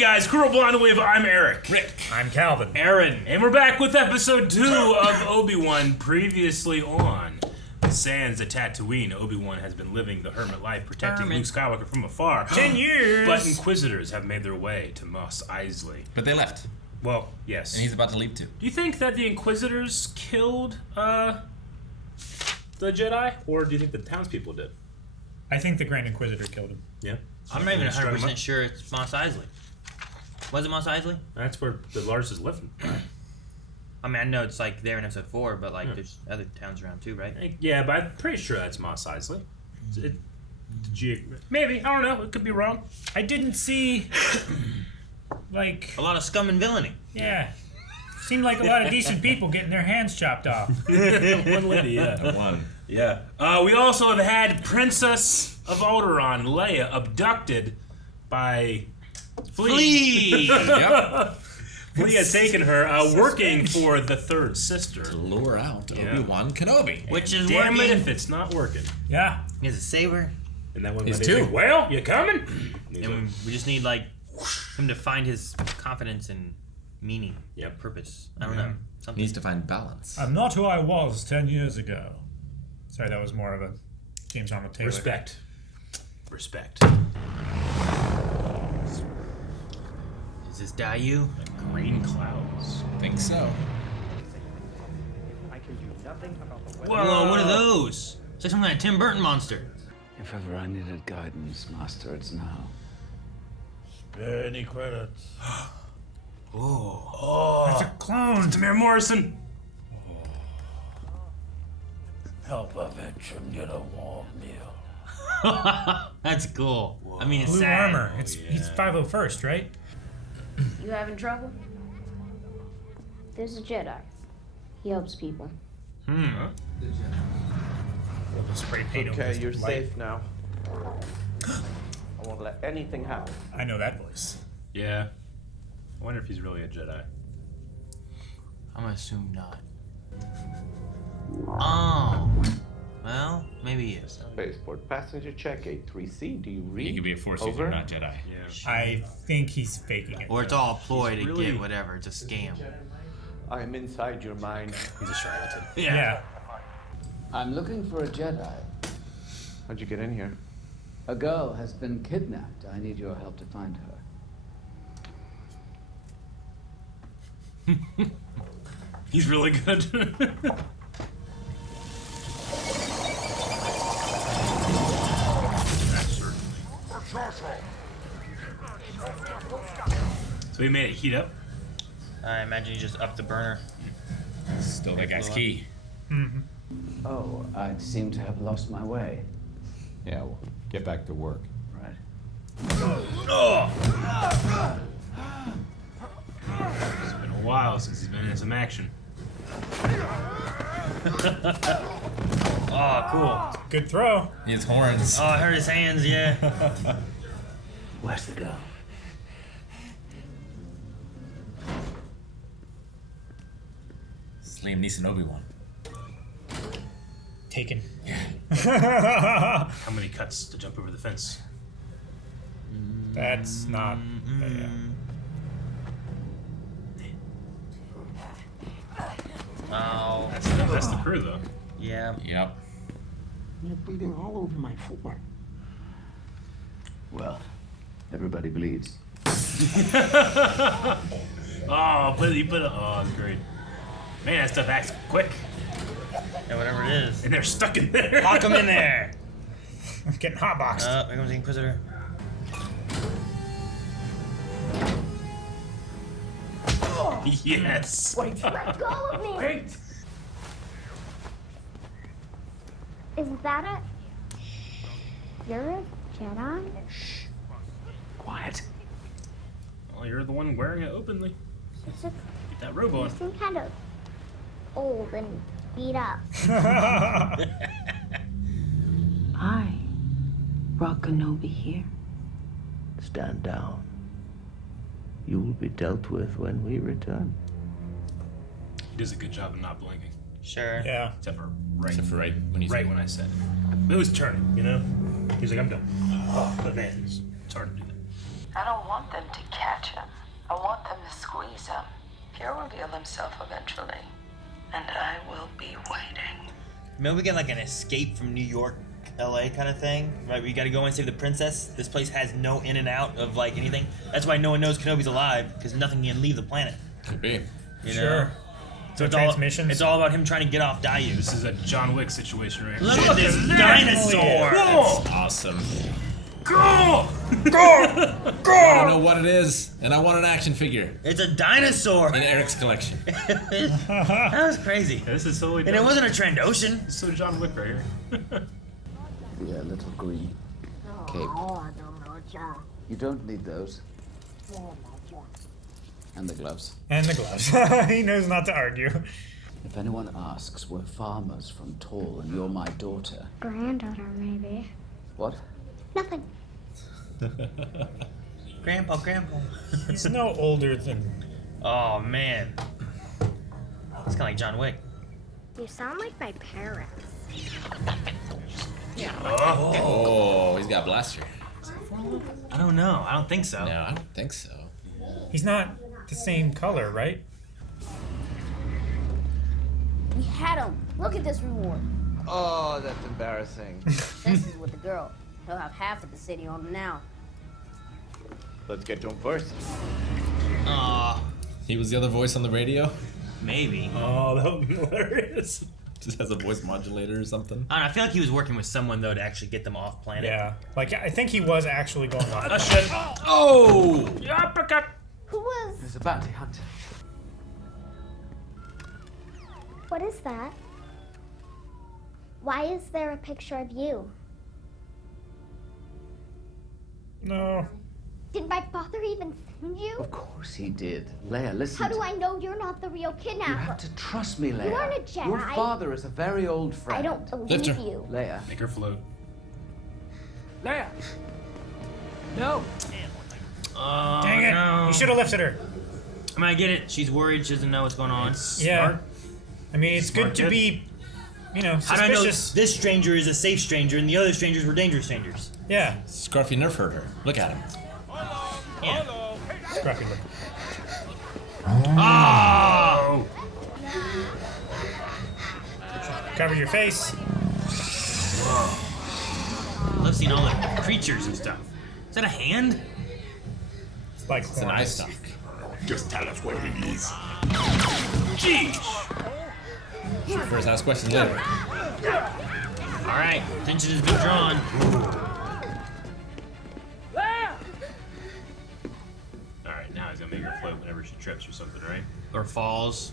guys, Cruel Blonde Wave, I'm Eric. Rick. I'm Calvin. Aaron. And we're back with episode 2 of Obi-Wan. Previously on the sands of Tatooine, Obi-Wan has been living the hermit life, protecting Luke Skywalker from afar. 10 years! But Inquisitors have made their way to Mos Eisley. But they left. Well, yes. And he's about to leave too. Do you think that the Inquisitors killed the Jedi? Or do you think the townspeople did? I think the Grand Inquisitor killed him. Yeah. I'm not even 100% sure it's Mos Eisley. Was it Mos Eisley? That's where the Lars is living. I mean, I know it's like there in episode 4, but like there's other towns around too, right? Yeah, but I'm pretty sure that's Mos Eisley. Maybe, I don't know. It could be wrong. I didn't see, like... A lot of scum and villainy. Yeah. Seemed like a lot of decent people getting their hands chopped off. One lady, yeah. One. Yeah. We also have had Princess of Alderaan, Leia, abducted by Flea. Yep. Flea has taken her, working for the third sister. To lure out Obi-Wan Kenobi. Which is Damn working. it if it's not working. Yeah. He has a saber. And that one He's lady's two. like, well, you coming? And we just need like him to find his confidence and meaning. Yep. Purpose. I don't know. Something. Needs to find balance. I'm not who I was 10 years ago. Sorry, that was more of a James Arnold Taylor. Respect. Respect. Is this Dayu? Green clouds. Think so. I can do nothing about the weather. Whoa, what are those? It's like some kind of Tim Burton monster. If ever I needed guidance, Master, it's now. Spare any credits. Oh. It's a clone. Tamir Morrison. Help a veteran get a warm meal. That's cool. Whoa. I mean, it's Blue sad. armor. He's 501st, right? You having trouble? There's a Jedi. He helps people. Huh? We'll spray paint over Okay, his you're light. safe now. I won't let anything happen. I know that voice. Yeah. I wonder if he's really a Jedi. I'm gonna assume not. Oh. Well, maybe he is. Spaceport passenger check 83C. Do you read? He could be a Force Over. user, not Jedi. Yeah. I think he's faking it. Or it's all a ploy to really- get whatever. It's a scam. I am inside your mind. He's a charlatan. Yeah. I'm looking for a Jedi. How'd you get in here? A girl has been kidnapped. I need your help to find her. He's really good. So he made it heat up. I imagine you just up the burner. Still that guy's key. Oh, I seem to have lost my way. Yeah, well, get back to work. Right. It's been a while since he's been in some action. Oh, cool. Good throw. He has horns. Oh, I heard his hands, yeah. Where's the girl? It's Liam Neeson Obi-Wan. Taken. How many cuts to jump over the fence? That's not... yeah. Oh, That's the crew, though. yeah. Yep. You're bleeding all over my floor. Well, everybody bleeds. Oh, oh, great. Man, that stuff acts quick. Yeah, whatever it is. And they're stuck in there. Lock him in there. I'm getting hotboxed. Here comes the Inquisitor. Yes. Let go of me! Wait. Is that it? You're a Jedi? Quiet. Well, you're the one wearing it openly. It's just, Get that robe you on. seem kind of old and beat up. Hi. Rock Kenobi here. Stand down. You will be dealt with when we return. He does a good job of not blinking. Sure. Yeah. Except for right when he's right when I said it. It was turning, you know? He's like, I'm done. Oh, but man, it's hard to do that. I don't want them to catch reveal himself eventually, and I will be waiting. Maybe we get like an escape from New York, LA kind of thing, right? We got to go and save the princess. This place has no in and out of like anything. That's why no one knows Kenobi's alive, because nothing can leave the planet. Could be. You know? Sure. So it's transmissions. all about him trying to get off Daiyu. This is a John Wick situation right Look here. at this dinosaur! Go! Awesome. Go! I don't know what it is, and I want an action figure It's a dinosaur! in Eric's collection. That was crazy. This is totally And it wasn't a Trandoshan. It's so John Wick right here. Yeah, little green cape. You don't need those. And the gloves. And the gloves. He knows not to argue. If anyone asks, we're farmers from Tall, and you're my daughter. Granddaughter, maybe. What? Nothing. Grandpa. He's no older than. Oh, man. It's kind of like John Wick. You sound like my parents. Oh, he's got a blaster. I don't know. I don't think so. No, I don't think so. He's not the same color, right? We had him. Look at this reward. Oh, that's embarrassing. This is with the girl. He'll have half of the city on him now. Let's get to him first. Aw, He was the other voice on the radio? maybe. Oh, that would be hilarious. Just has a voice modulator or something? I don't know. I feel like he was working with someone, though, to actually get them off planet. Yeah. Like, I think he was actually going on. Oh! Who was? There's a bounty hunter. What is that? Why is there a picture of you? No. Did my father even send you? Of course he did. Leia, listen. How do I know you're not the real You kidnapper? have to trust me, Leia. You aren't a Jedi. Your father is a very old friend. I don't believe Lift her. you. Leia. Make her float. Leia! No! Oh, Dang it. no. You should have lifted her. I mean, I get it. She's worried. She doesn't know what's going on. Yeah. Smart. I mean, it's Smart good to kid. be, you know, How do I know suspicious. this stranger is a safe stranger and the other strangers were dangerous strangers? Yeah. Scruffy Nerf heard her. Look at him. Yeah. Scruffy look. Oh! Cover your face. I love seeing all the creatures and stuff. Is that a hand? It's like It's an eye stalk. Just tell us what it is. Jeez! First ask questions later. Alright, attention has been drawn. Alright, now he's gonna make her float whenever she trips or something, right? Or falls.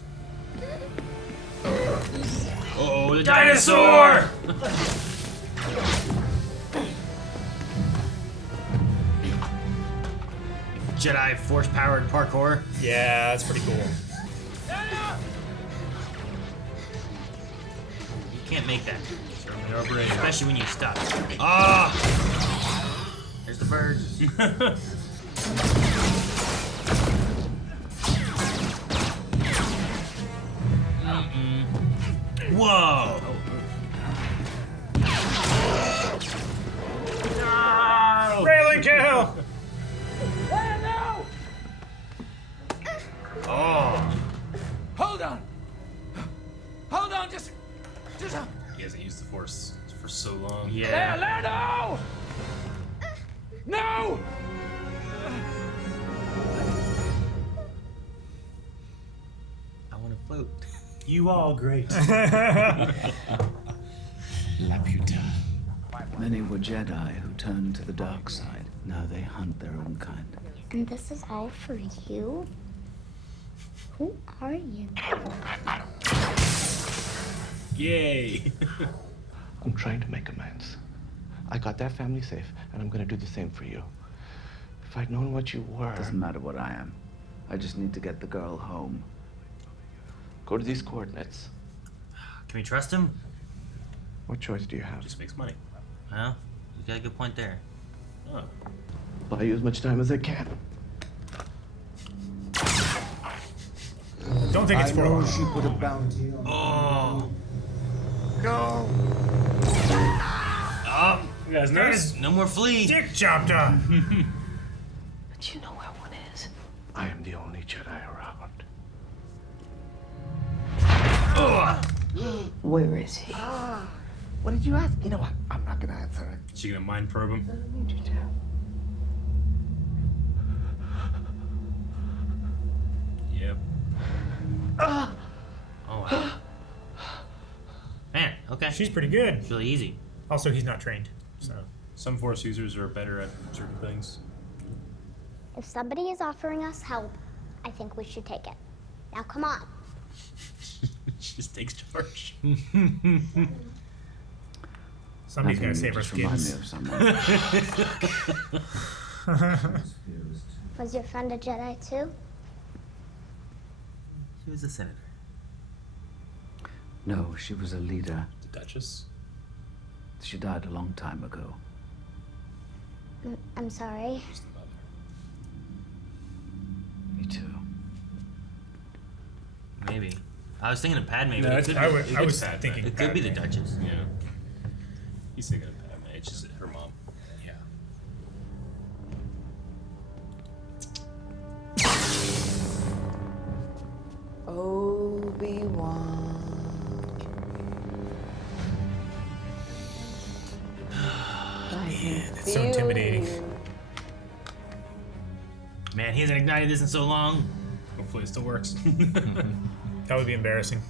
Oh, the dinosaur! Jedi force-powered parkour. Yeah, that's pretty cool. You can't make that. Certainly are brave. Especially when you stop. Ah! There's the birds. Whoa! Railing kill! Oh! Hold on! Hold on, just... He hasn't used the Force for so long. Yeah. Leia, no! No! I want to float. You all great. La puta. Many were Jedi who turned to the dark side. Now they hunt their own kind. And this is all for you? Who are you? Yay! I'm trying to make amends. I got that family safe, and I'm gonna do the same for you. If I'd known what you were... Doesn't matter what I am. I just need to get the girl home. Go to these coordinates. Can we trust him? What choice do you have? Just makes money. Well, you got a good point there. Oh. Buy you as much time as I can. Don't think it's for a while. She put a bounty on. Oh! No! Oh! You guys notice? No more flea! Dick chopped off. But you know where one is. I am the only Jedi around. Where is he? What did you ask? You know what? I'm not gonna answer it. She gonna mind probe him? I don't need you to. Yep. Oh wow. Man, okay. She's pretty good. It's really easy. Also, he's not trained, so. Some Force users are better at certain things. If somebody is offering us help, I think we should take it. Now, come on. She just takes charge. Somebody's gonna save our Just remind me skins. of someone. Was your friend a Jedi too? He was a senator. No, she was a leader. The Duchess? She died a long time ago. I'm sorry. She's the mother. Me too. Maybe. I was thinking of Padme. No, but it it's- could I be- was- it I could- was thinking It could be the Padme. Duchess. Yeah. He's thinking of Padme. It's just her mom. Yeah. Obi-Wan. Man, it's so intimidating. Man, he hasn't ignited this in so long. Hopefully it still works. That would be embarrassing.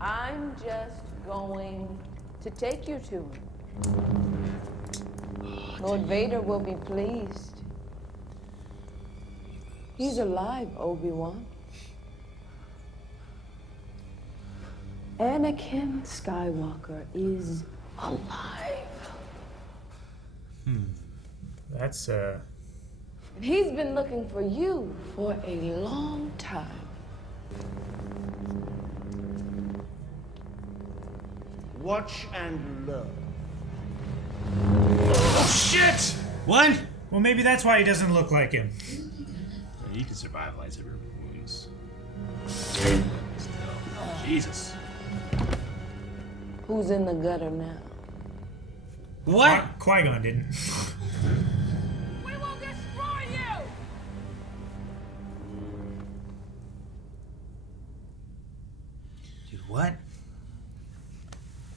I'm just going to take you to him. Lord Vader will be pleased. He's alive, Obi-Wan. Anakin Skywalker is alive. That's, And he's been looking for you for a long time. Watch and learn. Oh shit! What? well, maybe that's why he doesn't look like him. You can survivalize every wounds. Still. Jesus. Who's in the gutter now? What? Qui-Gon didn't. We will destroy you! Dude, what?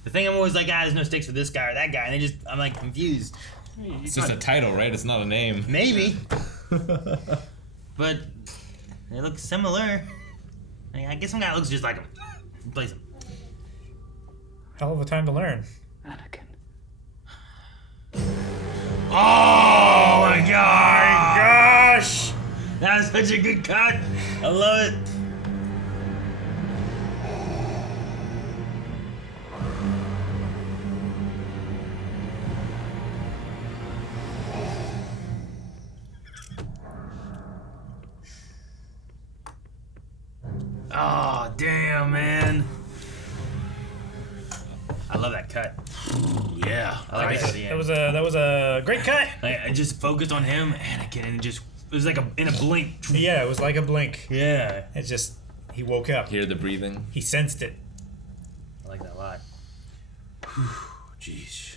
The thing I'm always like, there's no stakes for this guy or that guy, and I'm like confused. It's just a title, right? It's not a name. Maybe. But they look similar. I guess some guy looks just like him. Replace him. Hell of a time to learn. Anakin. Oh my god! Gosh! That was such a good cut. I love it. Oh, damn, man. I love that cut. Yeah. I like it at the That end. was a great cut. I just focused on him, Anakin, and it was like in a blink. Yeah, it was like a blink. Yeah. It just, he woke up. Hear the breathing. He sensed it. I like that a lot. Jeez.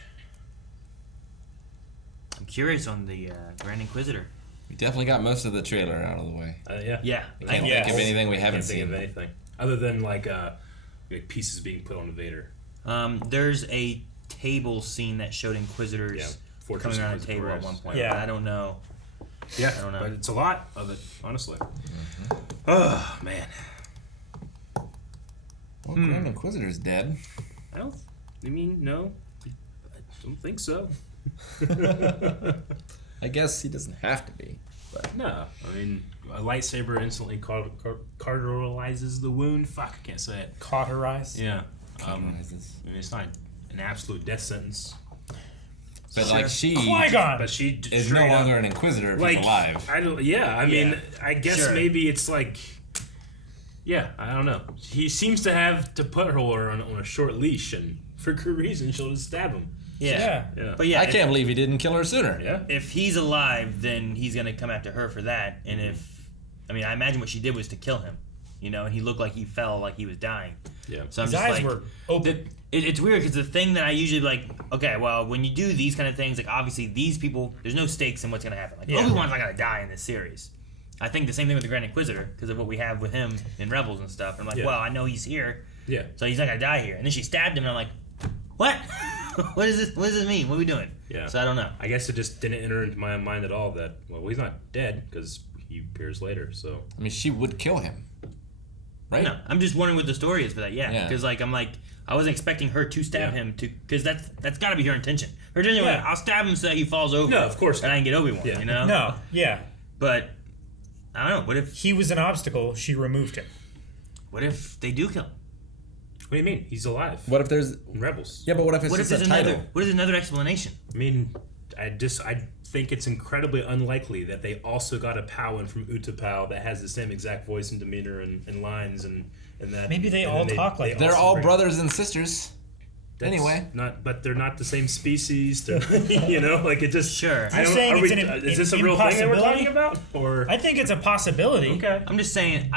I'm curious on the Grand Inquisitor. We definitely got most of the trailer out of the way. Yeah. Yeah. I can't think of anything we haven't Can't think seen. of anything. Other than like pieces being put on Vader. There's a table scene that showed Inquisitors Yeah, Fortress coming around a of table at Perez. one point. Yeah. But I don't know. Yeah, I don't know. but it's a lot of it, honestly. Oh, man. Well, Grand Inquisitor's dead. I mean, no. I don't think so. I guess he doesn't have to be. But No. I mean, a lightsaber instantly cauterizes the wound. Fuck, I can't say it. Cauterize. Yeah. Cauterizes. I mean, it's not an absolute death sentence. But like she Qui-Gon! But she is straight no up- longer an Inquisitor if like, he's alive. I don't. Yeah, I mean, Yeah. I guess Sure. maybe it's like. Yeah, I don't know. He seems to have to put her on a short leash, and for good reason, she'll just stab him. Yeah. Yeah. But yeah, I can't believe he didn't kill her sooner. Yeah. if he's alive, then he's gonna come after her for that. And I imagine what she did was to kill him. And he looked like he fell, like he was dying. Yeah. So I'm His just eyes like, were open. it's weird because the thing that I usually like, okay, well, when you do these kind of things, like obviously these people, there's no stakes in what's gonna happen. Like Yeah. Obi-Wan's not gonna die in this series. I think the same thing with the Grand Inquisitor because of what we have with him in Rebels and stuff. I'm like, Yeah. well, I know he's here, Yeah. So he's not gonna die here. And then she stabbed him, and I'm like, what? What is this? What does this mean? What are we doing? Yeah. So I don't know. I guess it just didn't enter into my mind at all that, well, he's not dead because he appears later, so. I mean, she would kill him. Right? No, I'm just wondering what the story is for that. Yeah. Because, like, I wasn't expecting her to stab him because that's got to be her intention. Her intention was, I'll stab him so that he falls over. No, of course and I can get Obi-Wan, you know? No, yeah. But, I don't know. What if he was an obstacle? She removed him. What if they do kill him? What do you mean? He's alive. What if there's Rebels? Yeah, but what if it's just a title? What is another explanation? I mean, I think it's incredibly unlikely that they also got a Powin from Utapau that has the same exact voice and demeanor and lines and that. Maybe they all talk like they're all brothers and sisters. Anyway, but they're not the same species. You know, like it just sure. I don't, is this a real thing that we're talking about? Or I think it's a possibility. Okay, I'm just saying.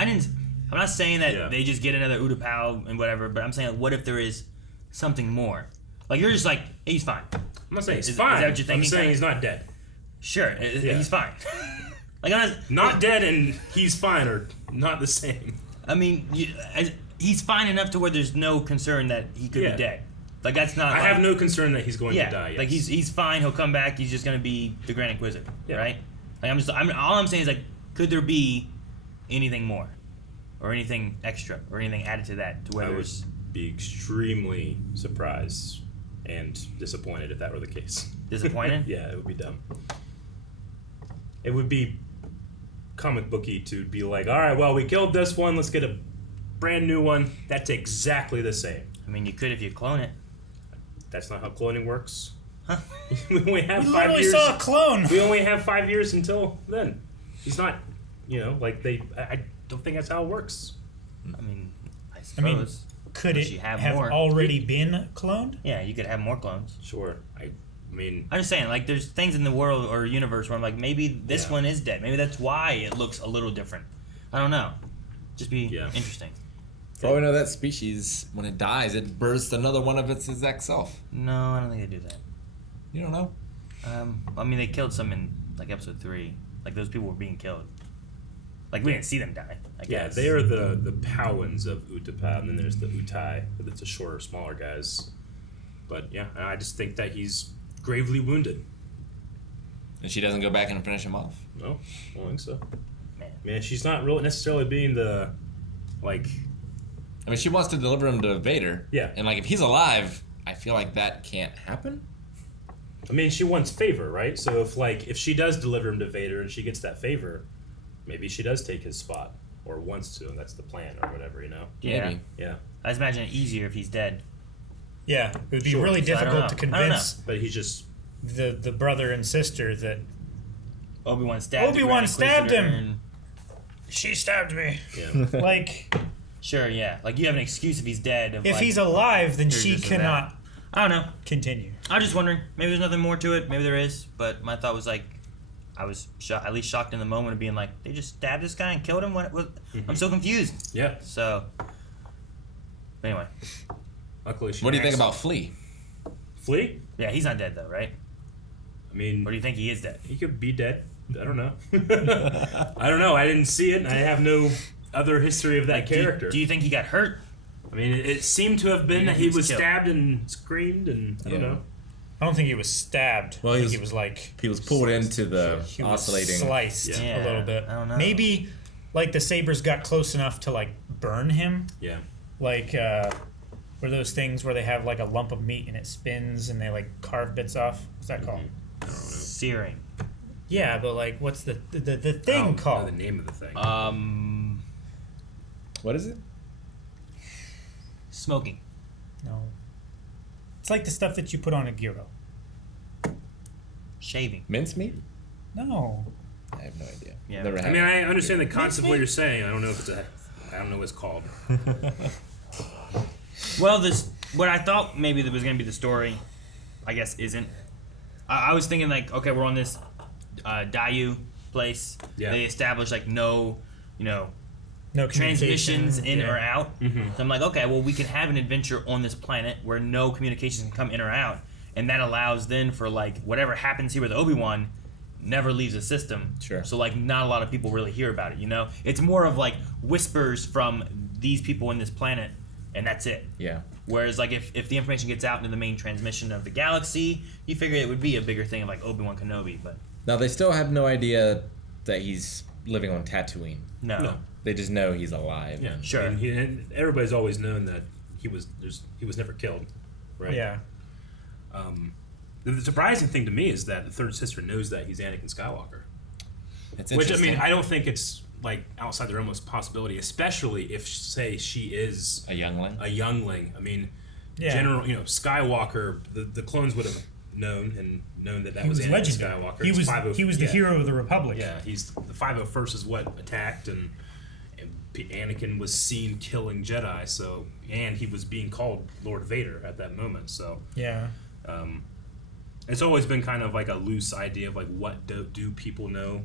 I'm not saying that they just get another Utapau and whatever, but I'm saying, like, what if there is something more? Like, you're just like, he's fine. I'm not saying he's fine. Is that what you're thinking? I'm saying he's not dead. Sure, he's fine. Like, I'm not dead and he's fine are not the same. I mean, he's fine enough to where there's no concern that he could be dead. Like, that's not. I have no concern that he's going to die. Yes. Like he's fine. He'll come back. He's just going to be the Grand Inquisitor, right? Like, all I'm saying is, like, could there be anything more? Or anything extra, or anything added to that, to where I would be extremely surprised and disappointed if that were the case. Disappointed? Yeah, it would be dumb. It would be comic booky to be like, all right, well, we killed this one, let's get a brand new one that's exactly the same. I mean, you could if you clone it. That's not how cloning works. Huh? we only have 5 literally years. saw a clone. We only have 5 years until then. He's not, like I don't think that's how it works. I mean, I suppose. Could it have already been cloned? Yeah, you could have more clones. Sure. I mean, I'm just saying, like, there's things in the world or universe where I'm like, maybe this one is dead. Maybe that's why it looks a little different. I don't know. Just be interesting. For all we know, that species, when it dies, it bursts another one of its exact self. No, I don't think they do that. You don't know? I mean, they killed some in, like, episode 3. Like, those people were being killed. Like, we didn't see them die, I guess. Yeah, they are the Powins of Utapau, and then there's the Utai, but it's the shorter, smaller guys. But, yeah, I just think that he's gravely wounded. And she doesn't go back and finish him off? No, I don't think so. Man, she's not really necessarily being the, like... I mean, she wants to deliver him to Vader. Yeah. And, like, if he's alive, I feel like that can't happen. I mean, she wants favor, right? So if she does deliver him to Vader and she gets that favor... Maybe she does take his spot, or wants to, and that's the plan, or whatever, you know? Yeah. Maybe. Yeah. I just imagine it easier if he's dead. Yeah, it would be really difficult to convince. But he's just the brother and sister that Obi-Wan stabbed him. She stabbed me. Yeah. Like, sure, yeah. Like, you have an excuse if he's dead. If he's alive, then she cannot. I don't know. Continue. I was just wondering. Maybe there's nothing more to it. Maybe there is. But my thought was like, I was at least shocked in the moment of being like, they just stabbed this guy and killed him? What? I'm so confused. Yeah. So, anyway. Luckily, what do you think about Flea? Flea? Yeah, he's not dead though, right? I mean... Or do you think he is dead? He could be dead. I don't know. I don't know. I didn't see it, and I have no other history of that character. Do you think he got hurt? I mean, it seemed to have been that he was stabbed and screamed, and I don't know. I don't think he was stabbed. Well, I think he was like... He was pulled into the oscillating... sliced a little bit. I don't know. Maybe, like, the sabers got close enough to, like, burn him. Yeah. Like, were those things where they have, like, a lump of meat and it spins and they, like, carve bits off? What's that called? I don't know. Searing. Yeah, but, like, what's the thing called? The name of the thing. What is it? Smoking. No. It's like the stuff that you put on a gyro. Shaving. Mincemeat? No. I have no idea. Yeah. Never had I mean, I understand the concept of what you're saying. I don't know if I don't know what it's called. Well, what I thought maybe that was going to be the story, I guess isn't. I was thinking like, okay, we're on this Dayu place. Yeah. They established like no transmissions in or out. Mm-hmm. So I'm like, okay, well, we can have an adventure on this planet where no communications can come in or out, and that allows then for like whatever happens here with Obi-Wan never leaves the system. Sure. So like not a lot of people really hear about it. It's more of like whispers from these people in this planet and that's it. Yeah. Whereas, like, if the information gets out into the main transmission of the galaxy, you figure it would be a bigger thing of, like, Obi-Wan Kenobi, but... Now, they still have no idea that he's living on Tatooine. No. They just know he's alive. Yeah, Sure. And everybody's always known that he was never killed, right? Yeah. The surprising thing to me is that the third sister knows that he's Anakin Skywalker. It's Which, I interesting. mean, I don't think it's, like, outside the realm of possibility, especially if, say, she is... A youngling? A youngling. I mean, Yeah. Skywalker, the clones would have known that He was was Anakin legendary. Skywalker. He It's was 50 he was the hero of the Republic. Yeah, he's the 501st is what attacked, and Anakin was seen killing Jedi, so, and he was being called Lord Vader at that moment, so... Yeah. It's always been kind of like a loose idea of like what do people know,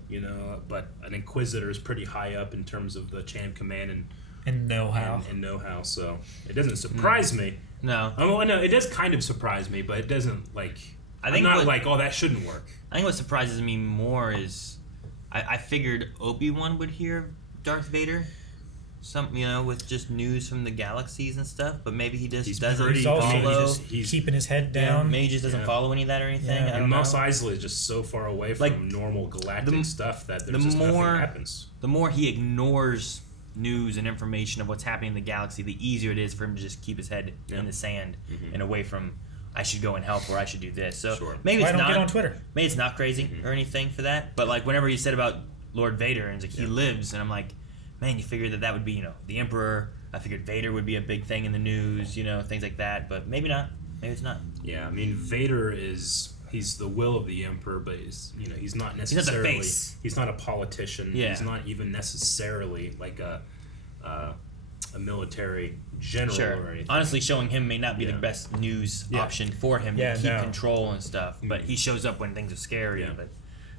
but an Inquisitor is pretty high up in terms of the chain of command and know-how. And know-how, so it doesn't surprise me. No. Oh, no, it does kind of surprise me, but it doesn't, like... I think I'm not what- like, oh, that shouldn't work. I think what surprises me more is I figured Obi-Wan would hear Darth Vader, with just news from the galaxies and stuff, but maybe he just doesn't He's also follow. he's keeping his head Yeah, down. maybe he just doesn't follow any of that or anything. Yeah. I don't And know. Mos Eisley is just so far away from Like, normal galactic stuff that there's the just more nothing happens. the more he ignores news and information of what's happening in the galaxy, the easier it is for him to just keep his head in the sand and away from I should go and help or I should do this. So maybe Why it's don't not get on Twitter? Maybe it's not crazy or anything for that. But like whenever he said about Lord Vader and it's like he lives, and I'm like, man, you figured that would be the Emperor. I figured Vader would be a big thing in the news, things like that. But maybe not. Maybe it's not. Yeah, I mean, Vader he's the will of the Emperor, but he's not necessarily. He's not the face. He's not a politician. Yeah. He's not even necessarily like a military general or anything. Honestly, showing him may not be the best news option for him to keep control and stuff. But he shows up when things are scary. But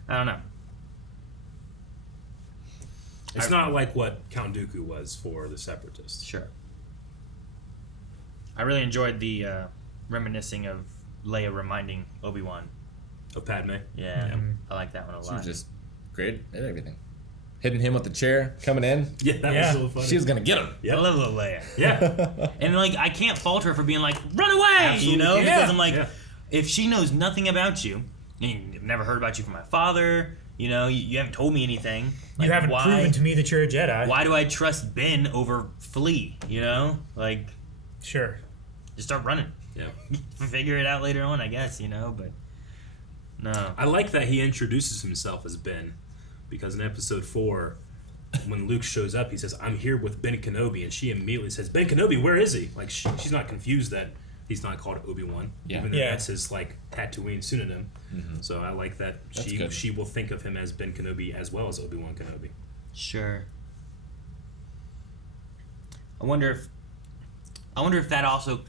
I don't know. It's not like what Count Dooku was for the Separatists. Sure. I really enjoyed the reminiscing of Leia reminding Obi-Wan. Of Padme? Yeah. I like that one a lot. She was just great at everything. Hitting him with the chair, coming in. Yeah, that was so funny. She was going to get him. I love little Leia. Yeah. And like, I can't fault her for being like, run away! Absolutely. Because I'm like, if she knows nothing about you, and I've never heard about you from my father, you haven't told me anything. Like, You haven't proven to me that you're a Jedi. Why do I trust Ben over Flea? Like, sure, just start running. Yeah, figure it out later on, I guess. But no. I like that he introduces himself as Ben, because in Episode 4, when Luke shows up, he says, "I'm here with Ben Kenobi," and she immediately says, "Ben Kenobi, where is he?" Like she's not confused that he's not called Obi-Wan, even though that's his like Tatooine pseudonym. So I like that she will think of him as Ben Kenobi as well as Obi-Wan Kenobi. Sure. I wonder if that also,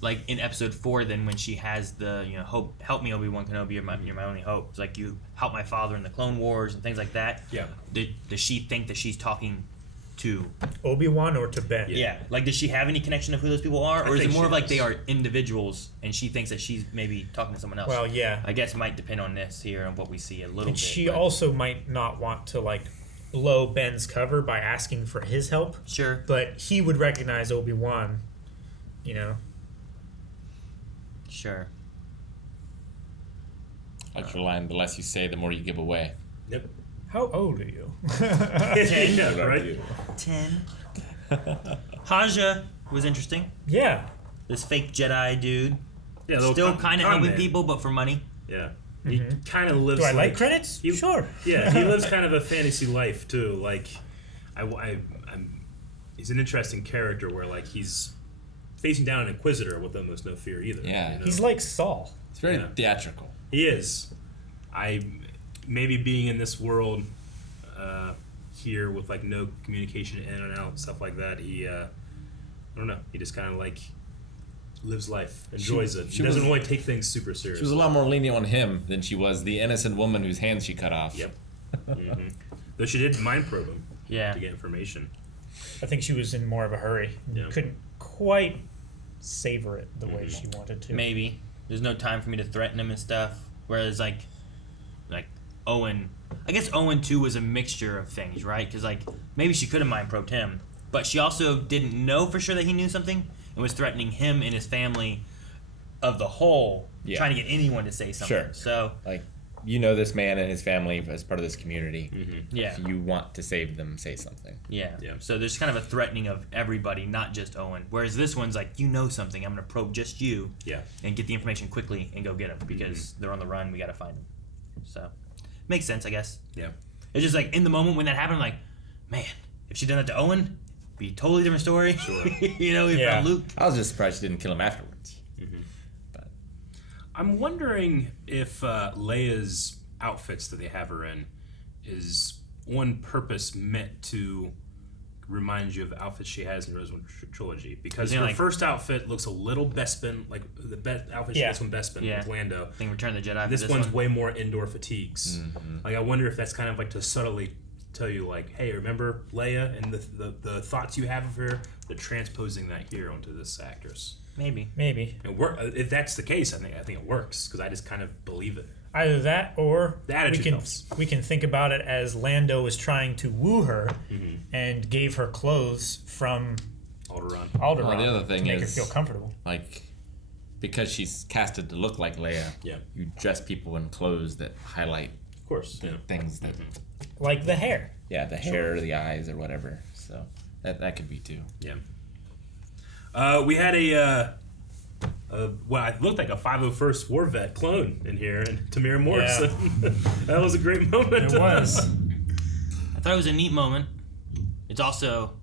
like in Episode 4, then when she has the help me Obi-Wan Kenobi, you're my only hope. It's like you help my father in the Clone Wars and things like that. Yeah. Does she think that she's talking to Obi-Wan or to Ben? Yeah. Like, does she have any connection of who those people are, or is it more of like does. they are individuals and she thinks that she's maybe talking to someone else? Well, yeah. I guess it might depend on this here and what we see a little And bit. she but- also might not want to like blow Ben's cover by asking for his help. Sure. But he would recognize Obi-Wan, Sure. Like your line, the less you say, the more you give away. Yep. How old are you? 10. Yeah, right? 10. Haja was interesting. Yeah. This fake Jedi dude. Yeah, Still kind of helping man. people, but for money. Yeah. He kind of lives. Do I like credits? Sure. Yeah, he lives kind of a fantasy life too. Like, he's an interesting character where like he's facing down an Inquisitor with almost no fear either. Yeah. He's like Saul. It's very theatrical. He is. Maybe being in this world here with like no communication in and out, stuff like that. He I don't know. He just kind of like lives life, enjoys it. He doesn't really take things super seriously. She was a lot more lenient on him than she was the innocent woman whose hands she cut off. Yep. Though she did mind probe him. Yeah. To get information. I think she was in more of a hurry. Yeah. Couldn't quite savor it the way she wanted to. Maybe. There's no time for me to threaten him and stuff. Whereas like Owen, I guess Owen too was a mixture of things, right? Because like maybe she could have mind probed him, but she also didn't know for sure that he knew something and was threatening him and his family of the whole, trying to get anyone to say something. Sure. So, like, you know this man and his family as part of this community. Yeah. If you want to save them, say something. Yeah. So there's kind of a threatening of everybody, not just Owen. Whereas this one's like, you know something, I'm going to probe just you. Yeah. And get the information quickly and go get them because they're on the run. We got to find them. So, makes sense, I guess. Yeah. It's just like in the moment when that happened, I'm like, man, if she'd done that to Owen, it'd be a totally different story. Sure. You know, we found Luke. I was just surprised she didn't kill him afterwards. But I'm wondering if Leia's outfits that they have her in is on purpose meant to remind you of outfits she has in the original trilogy, because her first outfit looks a little Bespin, like the outfit she has from Bespin with Lando. I think Return of the Jedi. This one's way more indoor fatigues. Like I wonder if that's kind of like to subtly tell you, like, hey, remember Leia and the thoughts you have of her? They're transposing that here onto this actress. Maybe. And if that's the case, I think it works because I just kind of believe it. Either that, or the attitude we can think about it as Lando was trying to woo her and gave her clothes from Alderaan. Well, the other thing to make her is, feel comfortable. Like, because she's casted to look like Leia, you dress people in clothes that highlight, of course, things that, like the hair. Yeah, the hair, the eyes, or whatever. So that could be too. Yeah. We had it looked like a 501st War Vet clone in here, and Tamir Morrison. Yeah. That was a great moment. It was. I thought it was a neat moment. It's also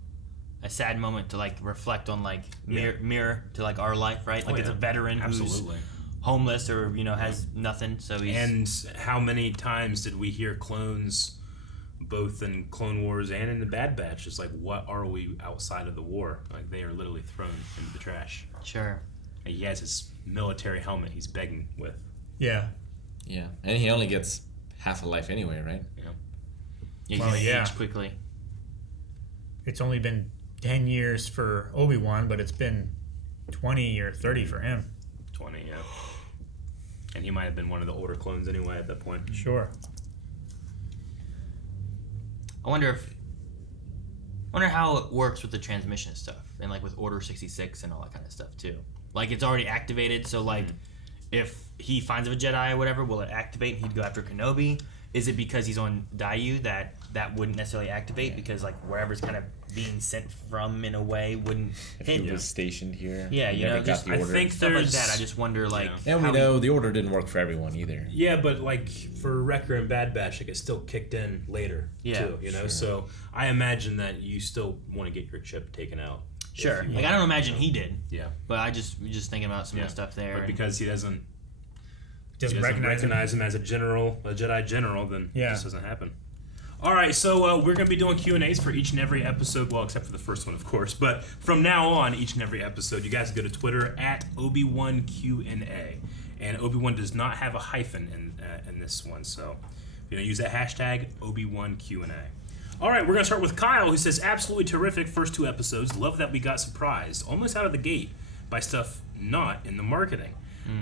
a sad moment to like reflect on, like mirror to like our life, right? Like it's a veteran who's homeless or has nothing. So he's and how many times did we hear clones, both in Clone Wars and in the Bad Batch? Just like, what are we outside of the war? Like they are literally thrown into the trash. Sure. And he has his military helmet he's begging with. Yeah. Yeah, and he only gets half a life anyway, right? He's gonna age quickly. It's only been 10 years for Obi-Wan, but it's been 20 or 30 for him. 20, yeah. And he might have been one of the older clones anyway at that point. Sure. I wonder how it works with the transmission stuff and like with Order 66 and all that kind of stuff too. Like it's already activated, so like if he finds a Jedi or whatever, will it activate and he'd go after Kenobi? Is it because he's on Daiyu that wouldn't necessarily activate because like wherever's kind of being sent from in a way wouldn't if hit? he was stationed here. Yeah, just I think stuff like that. I just wonder like and we know the order didn't work for everyone either. Yeah, but like for Wrecker and Bad Batch, it still kicked in later too, sure. So I imagine that you still want to get your chip taken out. Sure. Like I don't imagine he did. Yeah. But we're just thinking about some of the stuff there. But because he doesn't recognize him as a Jedi general, then it just doesn't happen. All right, so we're going to be doing Q&As for each and every episode, well, except for the first one, of course. But from now on, each and every episode, you guys go to Twitter at Obi-Wan Q&A. And Obi-Wan does not have a hyphen in this one, so you're going to use that hashtag Obi-Wan Q&A. All right, we're going to start with Kyle, who says, absolutely terrific first 2 episodes. Love that we got surprised, almost out of the gate, by stuff not in the marketing.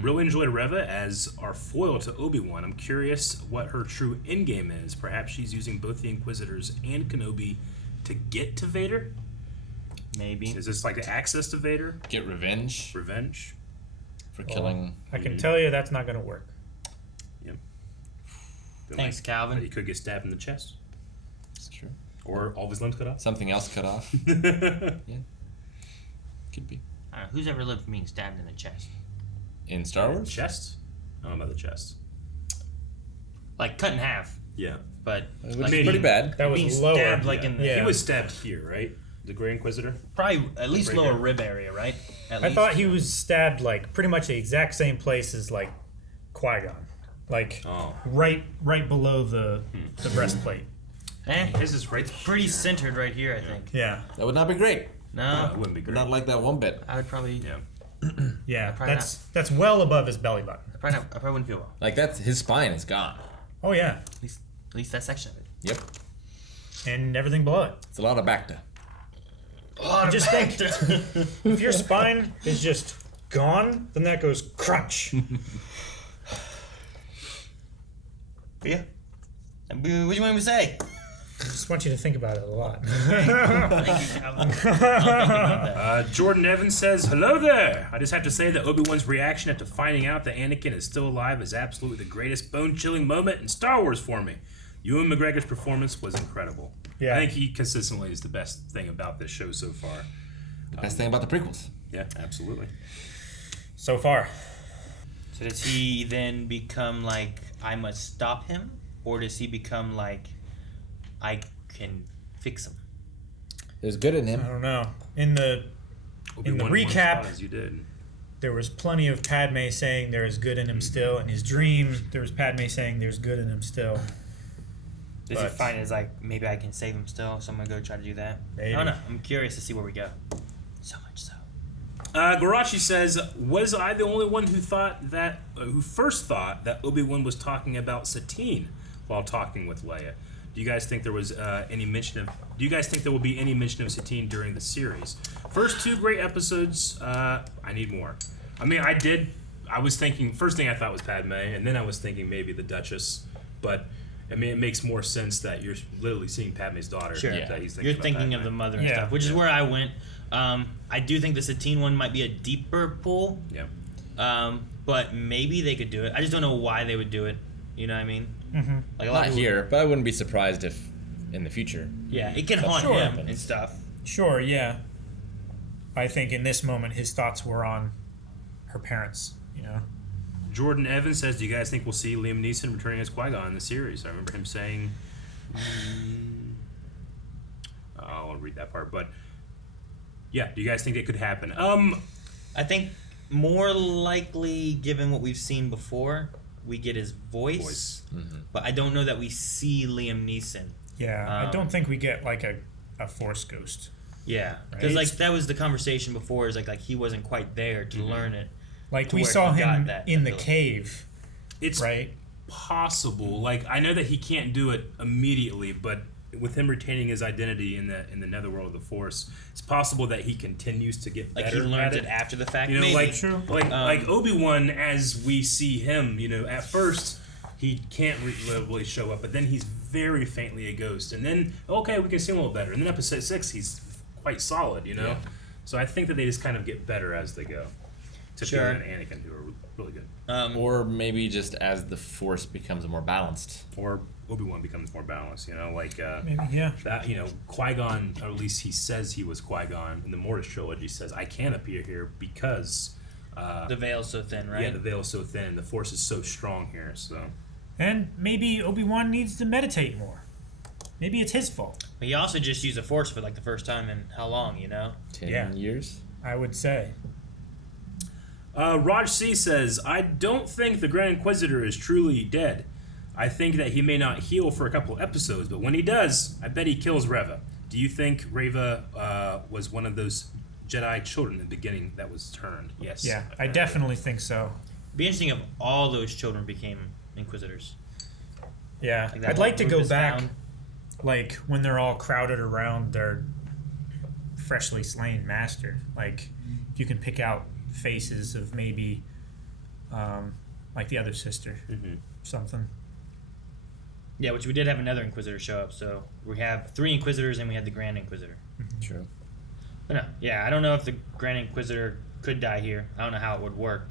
Really enjoyed Reva as our foil to Obi-Wan. I'm curious what her true endgame is. Perhaps she's using both the Inquisitors and Kenobi to get to Vader? Maybe. Is this like the access to Vader? Get revenge. Revenge? For killing. I can tell you that's not going to work. Yep. Thanks, Calvin. He could get stabbed in the chest. It's true. Or all of his limbs cut off. Something else cut off. Yeah. Could be. I don't know, who's ever lived from being stabbed in the chest? In Star Wars? Chest? I don't know about the chest. Like cut in half. Yeah. But It was like, pretty bad. That was being lower. stabbed like in the He was stabbed here, right? The Grey Inquisitor? probably at least Right lower here. rib area, right? At I least. thought he was stabbed like pretty much the exact same place as like Qui-Gon. Like right below the breastplate. His is right pretty centered right here, I think. Yeah. That would not be great. No, it wouldn't be great. Not like that one bit. I would probably. Yeah. Yeah, Probably that's well above his belly button. I probably wouldn't feel well. Like that's his spine is gone. Oh yeah, At least that section of it. Yep. and everything below it. It's a lot of Bacta. Just think, if your spine is just gone, then that goes crunch. Yeah. What do you want me to say? Just want you to think about it a lot. Jordan Evans says, "Hello there. I just have to say that Obi-Wan's reaction after finding out that Anakin is still alive is absolutely the greatest bone-chilling moment in Star Wars for me. Ewan McGregor's performance was incredible. Yeah. I think he consistently is the best thing about this show so far. The best thing about the prequels. Yeah, absolutely. So far. So does he then become like, I must stop him? Or does he become like, I can fix him? There's good in him. I don't know. In the recap, as you did. There was plenty of Padme saying there is good in him still. In his dream, there was Padme saying there's good in him still. Does he find it as like, maybe I can save him still, so I'm going to go try to do that? Maybe. I don't know. I'm curious to see where we go. So much so. Garachi says, "Was I the only one who first thought that Obi-Wan was talking about Satine while talking with Leia? Do you guys think there was any mention of? Do you guys think there will be any mention of Satine during the series? First 2 great episodes. I need more. I mean, I was thinking first thing I thought was Padme, and then I was thinking maybe the Duchess. But I mean, it makes more sense that you're literally seeing Padme's daughter. Sure. That he's You're thinking of the mother and stuff, which is where I went. I do think the Satine one might be a deeper pull. Yeah. But maybe they could do it. I just don't know why they would do it. You know what I mean? Mm-hmm. Like a lot Not here, but I wouldn't be surprised if in the future. Yeah, it can haunt him and stuff. Sure, yeah. I think in this moment his thoughts were on her parents, you know? Jordan Evans says, "Do you guys think we'll see Liam Neeson returning as Qui-Gon in the series?" I remember him saying, I'll read that part, but yeah, do you guys think it could happen? I think more likely, given what we've seen before, we get his voice. Mm-hmm. But I don't know that we see Liam Neeson. Yeah, I don't think we get like a Force ghost. Yeah, because like that was the conversation before. Is like he wasn't quite there to learn it. Like we saw him in the cave. It's right. Possible. Like I know that he can't do it immediately, but with him retaining his identity in the netherworld of the Force, it's possible that he continues to get better. Like he learns at it after the fact. You know, maybe. like Obi-Wan, as we see him, you know, at first he can't really show up, but then he's very faintly a ghost, and then okay, we can see him a little better. And then episode 6, he's quite solid, you know. Yeah. So I think that they just kind of get better as they go. Except Yoda and Anakin, who are really good. Or maybe just as the Force becomes more balanced. Or Obi-Wan becomes more balanced, you know, like maybe, yeah. That, you know, Qui-Gon, or at least he says he was Qui-Gon in the Mortis trilogy, says I can't appear here because the veil's so thin, right? Yeah, the veil's so thin. The Force is so strong here, so. And maybe Obi-Wan needs to meditate more. Maybe it's his fault. But he also just used the Force for like the first time in how long, you know? 10 years? I would say. Raj C says, "I don't think the Grand Inquisitor is truly dead. I think that he may not heal for a couple episodes, but when he does, I bet he kills Reva. Do you think Reva was one of those Jedi children in the beginning that was turned?" Yes. Yeah, I definitely think so. It'd be interesting if all those children became Inquisitors. Yeah, Like that I'd like to group go is back, found. like when they're all crowded around their freshly slain master. Like, if you can pick out faces of maybe, like the other sister, something. Yeah, which we did have another Inquisitor show up. So we have 3 Inquisitors and we had the Grand Inquisitor. True. But no, yeah, I don't know if the Grand Inquisitor could die here. I don't know how it would work,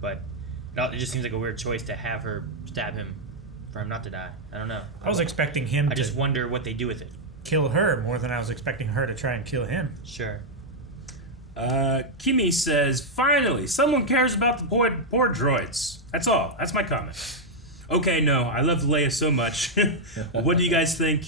but it just seems like a weird choice to have her stab him for him not to die. I don't know. I was expecting him I to just wonder what they do with it. kill her more than I was expecting her to try and kill him. Sure. Kimi says, "Finally, someone cares about the poor droids. That's all. That's my comment." Okay, no, I love Leia so much. What do you guys think?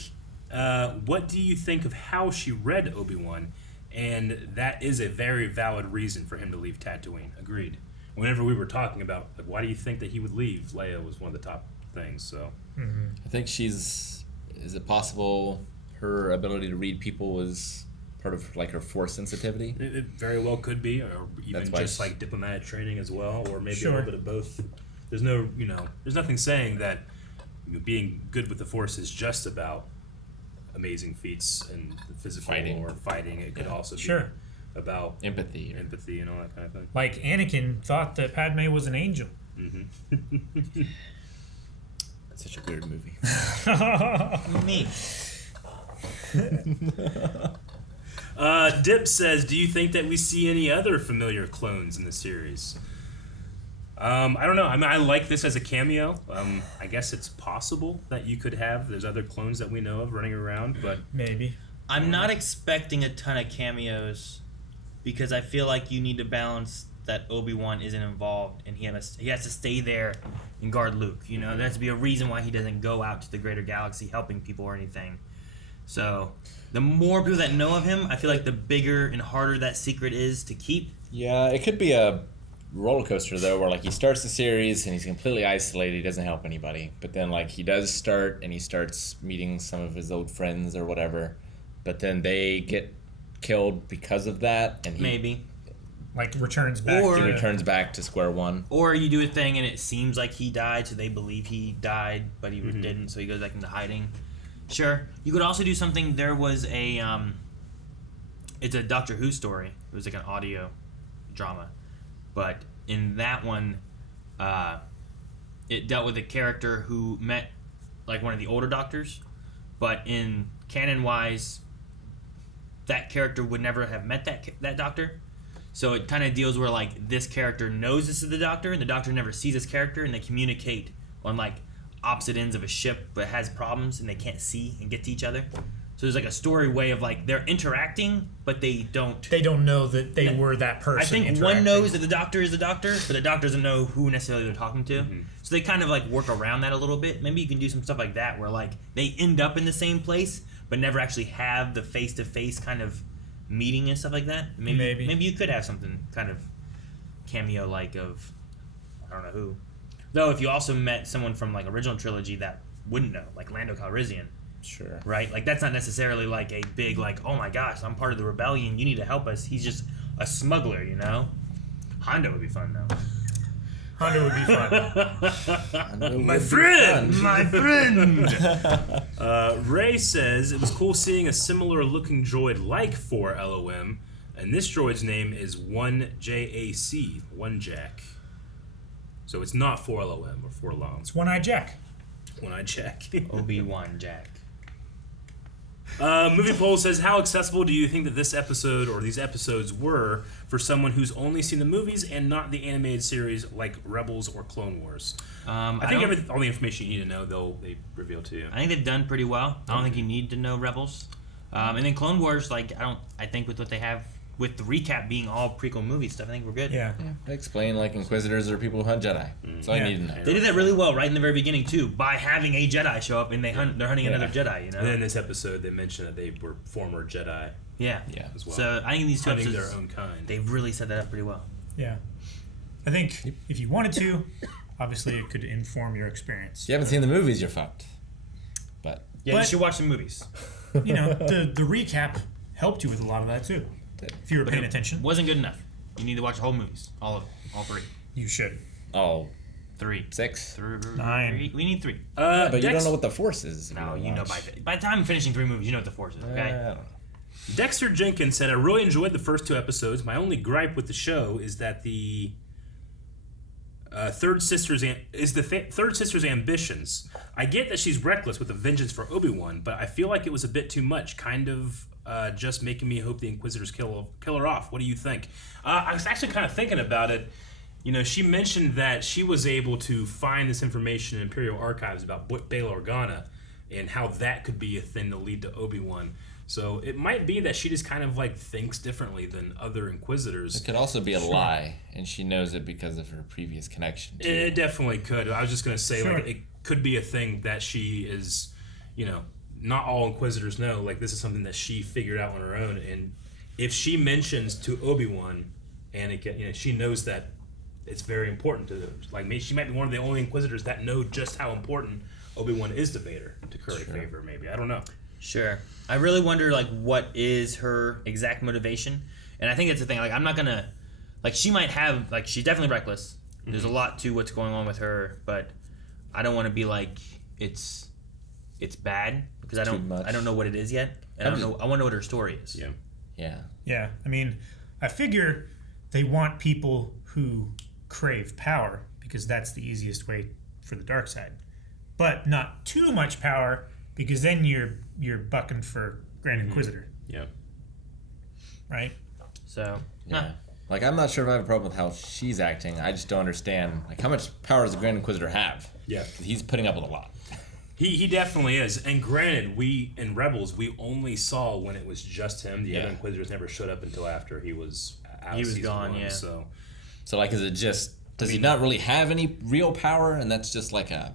What do you think of how she read Obi-Wan? And that is a very valid reason for him to leave Tatooine. Agreed. Whenever we were talking about, like, why do you think that he would leave? Leia was one of the top things. So I think is it possible her ability to read people was part of like her Force sensitivity? It very well could be, or even just like diplomatic training as well, or maybe a little bit of both. There's no, there's nothing saying that being good with the Force is just about amazing feats and the physical or fighting. It could also be about empathy and all that kind of thing. Like Anakin thought that Padme was an angel. That's such a weird movie. Me. Dip says, do you think that we see any other familiar clones in the series? I don't know. I mean, I like this as a cameo. I guess it's possible that you could have. There's other clones that we know of running around, but maybe. I'm not expecting a ton of cameos because I feel like you need to balance that Obi-Wan isn't involved and he has to stay there and guard Luke. You know, there has to be a reason why he doesn't go out to the greater galaxy helping people or anything. So the more people that know of him, I feel like the bigger and harder that secret is to keep. Yeah, it could be a roller coaster though, where like he starts the series and he's completely isolated, he doesn't help anybody, but then like he does start and he starts meeting some of his old friends or whatever, but then they get killed because of that, and he maybe like returns back to square one. Or you do a thing and it seems like he died, so they believe he died, but he didn't, so he goes back into hiding. Sure. You could also do something. There was a it's a Doctor Who story. It was like an audio drama, but in that one, it dealt with a character who met like one of the older doctors, but in canon wise, that character would never have met that doctor. So it kind of deals where like this character knows this is the doctor, and the doctor never sees this character, and they communicate on like opposite ends of a ship, but has problems, and they can't see and get to each other. So there's like a story way of like they're interacting, but they don't know that they were that person. I think one knows that the doctor is the doctor, but the doctor doesn't know who necessarily they're talking to. So they kind of like work around that a little bit. Maybe you can do some stuff like that where like they end up in the same place, but never actually have the face-to-face kind of meeting and stuff like that. Maybe you could have something kind of cameo like of I don't know who. Though if you also met someone from like original trilogy that wouldn't know, like Lando Calrissian. Sure. Right? Like that's not necessarily like a big like, oh my gosh, I'm part of the rebellion, you need to help us. He's just a smuggler, you know? Hondo would be fun though. Hondo would be fun. My friend! Ray says, it was cool seeing a similar looking droid like 4LOM, and this droid's name is 1JAC, 1Jack. So it's not 4LOM or 4 Long. It's One-Eyed Jack. One-Eyed Jack. Obi-Wan Jack. Movie Poll says, how accessible do you think that this episode or these episodes were for someone who's only seen the movies and not the animated series like Rebels or Clone Wars? I think all the information you need to know, they reveal to you. I think they've done pretty well. I don't think you need to know Rebels. And then Clone Wars, like, I think with what they have, with the recap being all prequel movie stuff, I think we're good. Yeah. They explain like Inquisitors are people who hunt Jedi. That's all you need to know. They did that really well right in the very beginning too, by having a Jedi show up and they're hunting another Jedi. You know. And in this episode, they mentioned that they were former Jedi. Yeah. As well. So I think in these two hunting episodes, their own kind. They've really set that up pretty well. Yeah. I think if you wanted to, obviously it could inform your experience. If you haven't seen the movies, you're fucked. But you should watch the movies. You know, the recap helped you with a lot of that too. If you were paying attention. Wasn't good enough. You need to watch the whole movies. All of them. All 3. You should. Oh. 3. 6. 9. We need 3. But you don't know what the Force is. No, you know by the time I'm finishing 3 movies, you know what the Force is, okay? Dexter Jenkins said, I really enjoyed the first 2 episodes. My only gripe with the show is that the third sister's ambitions. I get that she's reckless with a vengeance for Obi-Wan, but I feel like it was a bit too much, kind of just making me hope the Inquisitors kill her off. What do you think? I was actually kind of thinking about it. You know, she mentioned that she was able to find this information in Imperial Archives about Bail Organa and how that could be a thing to lead to Obi-Wan. So it might be that she just kind of like thinks differently than other Inquisitors. It could also be a lie, and she knows it because of her previous connection to it. Definitely could. I was just going to say, like, it could be a thing that she is, you know, not all Inquisitors know. Like, this is something that she figured out on her own. And if she mentions to Obi-Wan, Anakin, you know, she knows that it's very important to them. Like, maybe she might be one of the only Inquisitors that know just how important Obi-Wan is to Vader, to curry favor, maybe. I don't know. Sure. I really wonder, like, what is her exact motivation? And I think that's the thing. Like, I'm not going to... Like, she might have... Like, she's definitely reckless. Mm-hmm. There's a lot to what's going on with her, but I don't want to be like, it's bad, because I don't know what it is yet. And I want to know what her story is. Yeah. I mean, I figure they want people who crave power, because that's the easiest way for the dark side. But not too much power, because then you're bucking for Grand Inquisitor. Yeah. Right? So, Yeah. Like, I'm not sure if I have a problem with how she's acting. I just don't understand, like, how much power does the Grand Inquisitor have? Yeah. He's putting up with a lot. He definitely is. And granted, in Rebels, we only saw when it was just him. The other Inquisitors never showed up until after he was out of season gone, 1, yeah. So, like, is it just... Does he not really have any real power, and that's just like a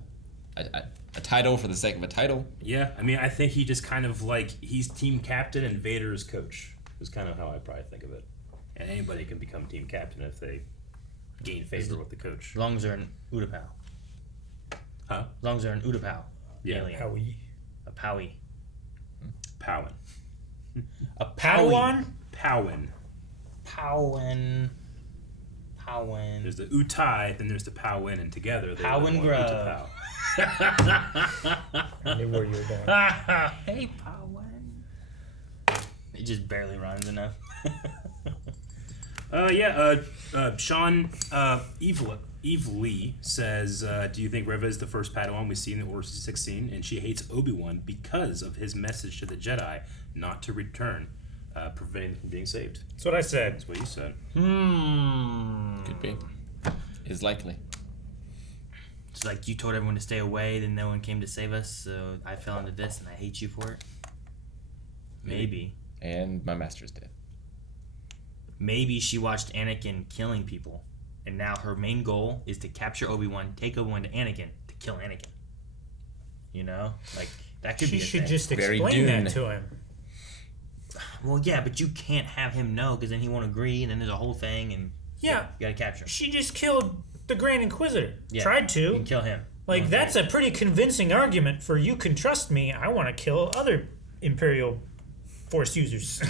title for the sake of a title? Yeah, I mean, I think he just kind of, like, he's team captain and Vader's coach. Is kind of how I probably think of it. And anybody can become team captain if they gain favor with the coach. as long as they're an Utapau. Huh? As long as they're an Utapau. Yeah. Alien. Howie. A Powie. Powen. A Padawan? Powen. Powen. There's the Utai, then there's the Powen, and together they Powen are one Grove. Utapau. I knew where you were going. Hey, Powen. It just barely rhymes enough. Sean Eve Lee says, do you think Reva is the first Padawan we see in the Order 16? And she hates Obi-Wan because of his message to the Jedi not to return, preventing them from being saved. That's what I said. That's what you said. Could be. Is likely. It's like you told everyone to stay away, then no one came to save us, so I fell into this and I hate you for it. Maybe. And my master's dead. Maybe she watched Anakin killing people, and now her main goal is to capture Obi-Wan, take Obi-Wan to Anakin, to kill Anakin. You know? Like, that could be a She should thing. just Very explain Dune. that to him. Well, yeah, but you can't have him know, because then he won't agree, and then there's a whole thing, and Yeah. you gotta capture him. She just killed the Grand Inquisitor. Yeah, Tried You to. can kill him. Like, that's a pretty convincing argument for you can trust me, I want to kill other Imperial Force users.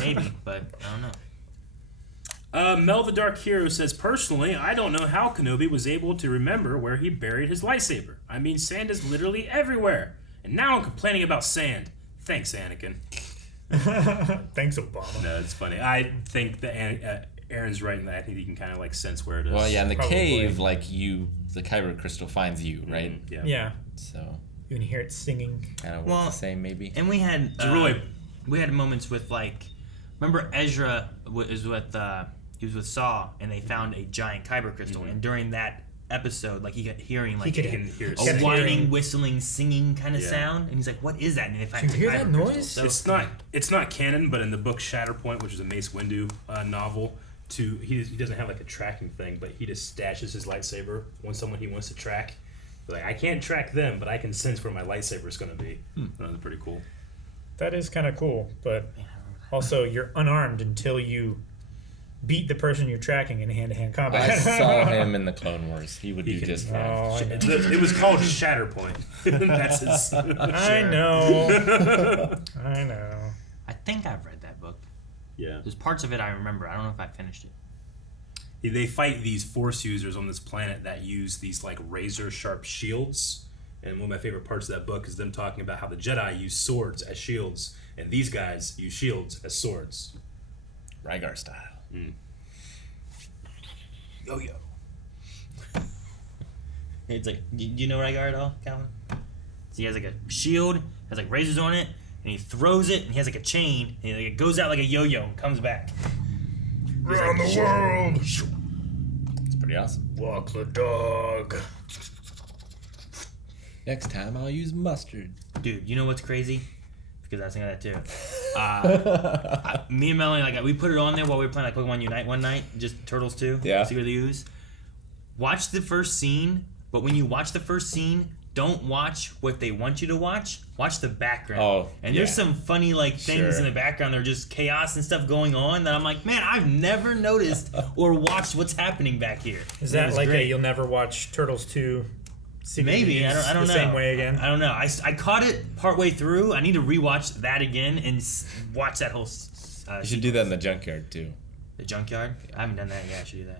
Maybe, but I don't know. Mel the Dark Hero says, personally, I don't know how Kenobi was able to remember where he buried his lightsaber. I mean, sand is literally everywhere. And now I'm complaining about sand. Thanks, Anakin. Thanks, Obama. No, it's funny. I think that Aaron's right in that. I think you can kind of like sense where it is. Well, yeah, in the Probably. cave, like the kyber crystal finds you, right? Yeah. Yeah. So You can hear it singing. kind of Well, the same, maybe. And we had really- we had moments with, like, remember Ezra was with he was with Saw, and they found a giant kyber crystal, and during that episode, like, he got hearing like He You can hear He it. kept a whining, hearing- whistling, singing kind of Yeah. sound, and he's like, "What is that?" And they find Did you it's a hear kyber that crystal. noise? So, It's not canon, but in the book Shatterpoint, which is a Mace Windu novel, he doesn't have like a tracking thing, but he just stashes his lightsaber when someone he wants to track. Like, I can't track them, but I can sense where my lightsaber is going to be. That's pretty cool. That is kind of cool, but also you're unarmed until you beat the person you're tracking in hand-to-hand combat. I saw him in the Clone Wars. He would do can- just fine. Oh, I know. It was called Shatterpoint. That's his. I know. I know. I think I've read that book. Yeah. There's parts of it I remember. I don't know if I finished it. They fight these Force users on this planet that use these like razor sharp shields. And one of my favorite parts of that book is them talking about how the Jedi use swords as shields, and these guys use shields as swords. Rygar style. Yo yo. It's like, do you know Rygar at all, Calvin? So he has like a shield, has like razors on it, and he throws it, and he has like a chain, and it goes out like a yo-yo and comes back. Around the world. It's pretty awesome. Walk the dog. Next time I'll use mustard. Dude, you know what's crazy? Because I was thinking of that too. Me and Melanie, like, we put it on there while we were playing like Pokemon Unite one night, just Turtles 2. Yeah. Secret of the Ooze. Watch the first scene, but when you watch the first scene, don't watch what they want you to watch. Watch the background. Oh, and there's yeah. some funny like things Sure. in the background. There's just chaos and stuff going on that I'm like, man, I've never noticed or watched what's happening back here. Is And it that was like great. you'll never watch Turtles 2? Maybe I don't the know. same way again. I don't know. I caught it partway through. I need to rewatch that again and watch that whole. You should do that in the junkyard too. The junkyard. I haven't done that yet. I should do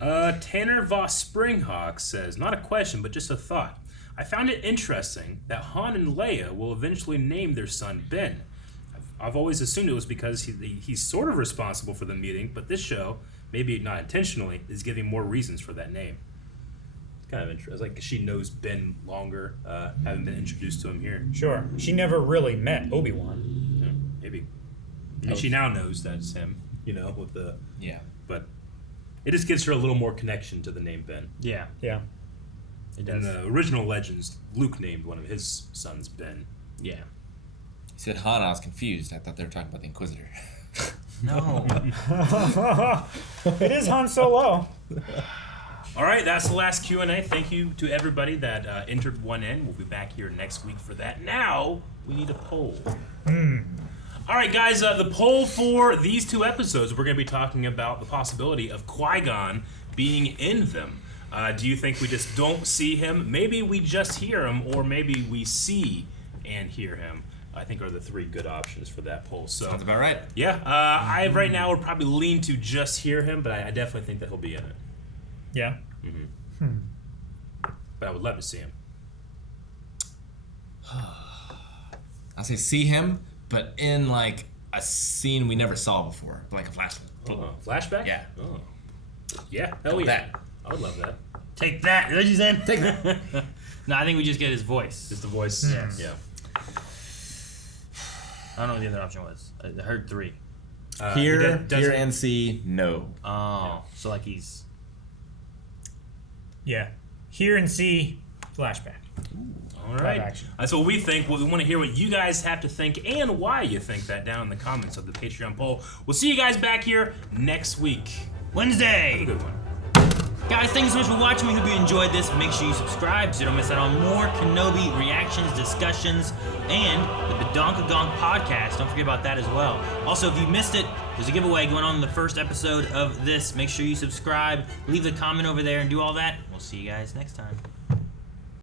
that. Tanner Voss Springhawk says, not a question, but just a thought. I found it interesting that Han and Leia will eventually name their son Ben. I've always assumed it was because he's sort of responsible for the meeting, but this show, maybe not intentionally, is giving more reasons for that name. kind of interesting. Like she knows Ben longer, having been introduced to him here. Sure. She never really met Obi-Wan. Yeah, maybe. And she now knows that's him. With the But it just gives her a little more connection to the name Ben. Yeah. Yeah. In the original Legends, Luke named one of his sons Ben. Yeah. He said Han. I was confused. I thought they were talking about the Inquisitor. No. It is Han Solo. All right, that's the last Q&A. Thank you to everybody that entered one in. We'll be back here next week for that. Now, we need a poll. All right, guys, the poll for these 2 episodes, we're going to be talking about the possibility of Qui-Gon being in them. Do you think we just don't see him? Maybe we just hear him, or maybe we see and hear him. I think are the 3 good options for that poll. So Sounds about right. Yeah, I right now would probably lean to just hear him, but I definitely think that he'll be in it. Yeah. But I would love to see him. I'll say see him, but in like a scene we never saw before, like a flashback. Flashback? Yeah. Oh. Yeah, hell yeah. That. I would love that. Take that. Is that what you said? Take that. No, I think we just get his voice. Just the voice? Yes. Yeah. I don't know what the other option was. I heard 3. Hear and see, no. Oh, so like he's... Yeah. Hear and see flashback. All right. action. That's what we think. We want to hear what you guys have to think and why you think that down in the comments of the Patreon poll. We'll see you guys back here next week. Wednesday. Have a good one. Guys, thanks so much for watching. We hope you enjoyed this. Make sure you subscribe so you don't miss out on more Kenobi reactions, discussions, and the Badonkagong podcast. Don't forget about that as well. Also, if you missed it, there's a giveaway going on in the first episode of this. Make sure you subscribe, leave a comment over there, and do all that. We'll see you guys next time.